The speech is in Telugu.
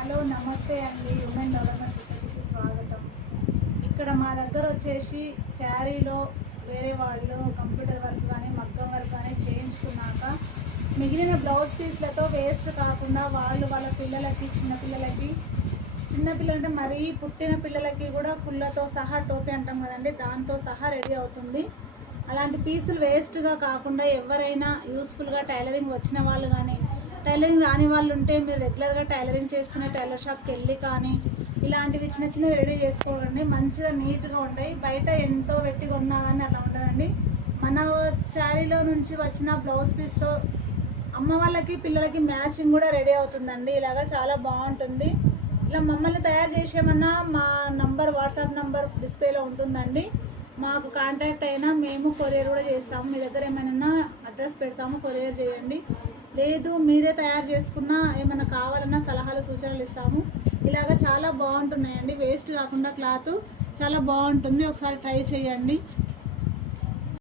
హలో నమస్తే అండి. ఉమెన్ డెవలప్మెంట్ సొసైటీకి స్వాగతం. ఇక్కడ మా దగ్గర వచ్చేసి శారీలో వేరే వాళ్ళు కంప్యూటర్ వర్క్ కానీ మగ్గం వర్క్ కానీ చేయించుకున్నాక మిగిలిన బ్లౌజ్ పీస్లతో వేస్ట్ కాకుండా వాళ్ళ పిల్లలకి చిన్నపిల్లలు అంటే మరీ పుట్టిన పిల్లలకి కూడా కుళ్ళతో సహా టోపీ అంటాం కదండి, దాంతో సహా రెడీ అవుతుంది. అలాంటి పీసులు వేస్ట్గా కాకుండా ఎవరైనా యూస్ఫుల్గా టైలరింగ్ వచ్చిన వాళ్ళు కానీ టైలరింగ్ రాని వాళ్ళు ఉంటే మీరు రెగ్యులర్గా టైలరింగ్ చేసుకునే టైలర్ షాప్కి వెళ్ళి కానీ ఇలాంటివి చిన్నవి రెడీ చేసుకోవాలండి. మంచిగా నీట్గా ఉంటాయి. బయట ఎంతో పెట్టి కొన్నా కానీ అలా ఉండదండి. మన శారీలో నుంచి వచ్చిన బ్లౌజ్ పీస్తో అమ్మ వాళ్ళకి పిల్లలకి మ్యాచింగ్ కూడా రెడీ అవుతుందండి. ఇలాగా చాలా బాగుంటుంది. ఇలా మమ్మల్ని తయారు చేసేమన్నా మా వాట్సాప్ నంబర్ డిస్ప్లేలో ఉంటుందండి. మాకు కాంటాక్ట్ అయినా మేము కొరియర్ కూడా చేస్తాము. మీ దగ్గర ఏమైనా అడ్రస్ పెడతాము, కొరియర్ చేయండి. లేదు మీరే తయారు చేసుకున్నా ఏమైనా కావాలన్నా సలహాలు సూచనలు ఇస్తాము. ఇలాగ చాలా బాగుంటున్నాయండి. వేస్ట్ కాకుండా క్లాత్ చాలా బాగుంటుంది. ఒకసారి ట్రై చేయండి.